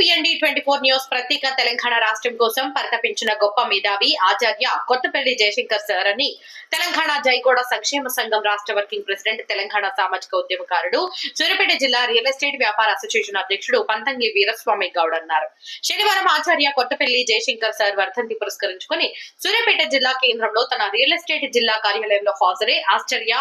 PND 24 news ప్రత్యేక తెలంగాణ రాష్ట్రం కోసం పరితపించిన గొప్ప మేధావి ఆచార్య కొత్తపల్లి జయశంకర్ సార్ అని తెలంగాణ జైగోడ సంక్షేమ సంఘం రాష్ట్ర వర్కింగ్ ప్రెసిడెంట్, తెలంగాణ సామాజిక ఉద్యమకారుడు, సూర్యాపేట జిల్లా రియల్ ఎస్టేట్ వ్యాపార అసోసియేషన్ అధ్యక్షుడు పంతంగి వీరస్వామి గౌడ్ అన్నారు. శనివారం ఆచార్య కొత్తపల్లి జయశంకర్ సార్ వర్ధంతి పురస్కరించుకుని సూర్యాపేట జిల్లా కేంద్రంలో తన రియల్ ఎస్టేట్ జిల్లా కార్యాలయంలో హాజరై ఆచార్య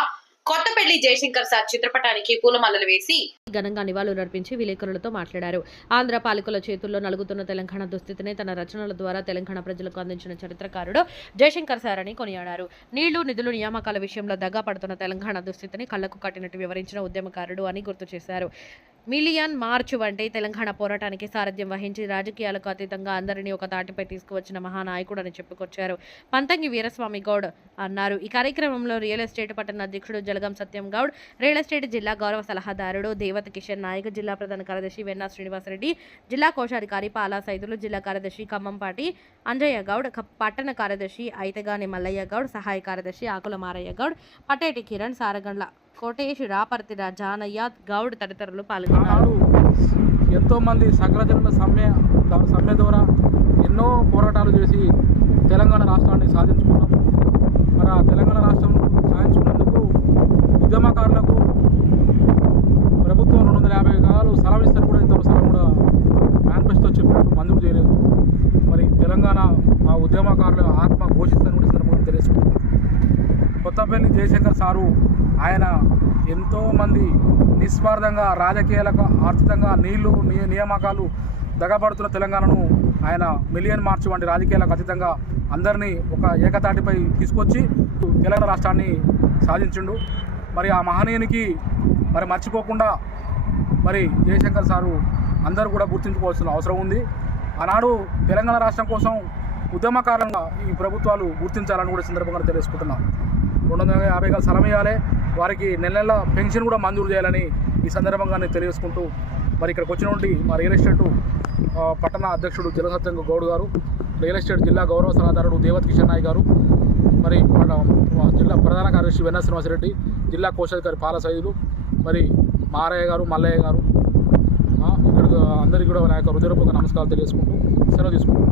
కొత్తపల్లి జయశంకర్ సార్ చిత్రపటానికి పూలమాలలు వేసి ఘనంగా నివాళులర్పించి విలేకరులతో మాట్లాడారు. ఆంధ్ర పాలకుల చేతుల్లో నలుగుతున్న తెలంగాణ దుస్థితిని తన రచనల ద్వారా తెలంగాణ ప్రజలకు అందించిన చరిత్రకారుడు జయశంకర్ సార్ అని కొనియాడారు. నీళ్లు, నిధులు, నియామకాల విషయంలో దగా పడుతున్న తెలంగాణ దుస్థితిని కళ్లకు కట్టినట్టు వివరించిన ఉద్యమకారుడు అని గుర్తు చేశారు. మిలియన్ మార్చ్ వంటి తెలంగాణ పోరాటానికి సారథ్యం వహించి రాజకీయాలకు అతీతంగా అందరినీ ఒక తాటిపై తీసుకువచ్చిన మహానాయకుడు అని చెప్పుకొచ్చారు. పంతంగి వీరస్వామి గౌడ్ అన్నారు. ఈ కార్యక్రమంలో రియల్ ఎస్టేట్ పట్టణ అధ్యక్షుడు జలగం సత్యం గౌడ్, రియల్ ఎస్టేట్ జిల్లా గౌరవ సలహాదారుడు దేవత కిషన్ నాయక్, జిల్లా ప్రధాన కార్యదర్శి వెన్నా శ్రీనివాసరెడ్డి, జిల్లా కోశాధికారి పాలా సైదులు, జిల్లా కార్యదర్శి ఖమ్మంపాటి అంజయ్య గౌడ్, పట్టణ కార్యదర్శి ఐతగాని మల్లయ్య గౌడ్, సహాయ కార్యదర్శి ఆకుల మారయ్య గౌడ్, పట్టేటి కిరణ్, సారగండ్ల కోటేష్, రాపర్తి జానయ్య గౌడ్ తదితరులు పాల్గొన్నారు. ఎంతోమంది సకలజనుల సమ్మె ద్వారా ఎన్నో పోరాటాలు చేసి తెలంగాణ రాష్ట్రాన్ని సాధించుకున్నాం. మరి ఆ తెలంగాణ రాష్ట్రం సాధించుకున్నందుకు ఉద్యమకారులకు ప్రభుత్వం 250 ఎకరాలు స్థలం ఇస్తే కూడా ఇంత స్థలం కూడా మేనిఫెస్టో చెప్పినట్టు మంజూరు చేయలేదు. మరి తెలంగాణ ఆ ఉద్యమకారుల ఆత్మ ఘోషిస్తుందని కూడా సందర్భంగా తెలుసుకుంటాం. కొత్తపల్లి జయశంకర్ సారు ఆయన ఎంతోమంది నిస్వార్థంగా రాజకీయాలకు ఆర్థికంగా నీళ్లు నియామకాలు దగబడుతున్న తెలంగాణను ఆయన మిలియన్ మార్చ్ వంటి రాజకీయాలకు అతీతంగా అందరినీ ఒక ఏకతాటిపై తీసుకొచ్చి తెలంగాణ రాష్ట్రాన్ని సాధించిండు. మరి ఆ మహనీయునికి మరి మర్చిపోకుండా మరి జయశంకర్ సారు అందరూ కూడా గుర్తుంచుకోవాల్సిన అవసరం ఉంది. ఆనాడు తెలంగాణ రాష్ట్రం కోసం ఉద్యమకారంగా ఈ ప్రభుత్వాలు గుర్తించాలని కూడా సందర్భంగా తెలుసుకుంటున్నాం. 250 గజాల స్థలం ఇవ్వాలి, వారికి నెల పెన్షన్ కూడా మంజూరు చేయాలని ఈ సందర్భంగా నేను తెలియజేసుకుంటూ మరి ఇక్కడికి వచ్చినటువంటి మా రియల్ ఎస్టేట్ పట్టణ అధ్యక్షుడు జలసత్యం గౌడ్ గారు, రియల్ ఎస్టేట్ జిల్లా గౌరవ సలహాదారుడు దేవత కిషన్ నాయక్ గారు, మరి జిల్లా ప్రధాన కార్యదర్శి వెన్నా శ్రీనివాసరెడ్డి, జిల్లా కోశాధికారి పాల సైదులు, మరి మారయ్య గారు, మల్లయ్య గారు, ఇక్కడ అందరికీ కూడా నా యొక్క హృదయపూర్వక నమస్కారాలు తెలియజేసుకుంటూ సెలవు తీసుకుంటున్నాను.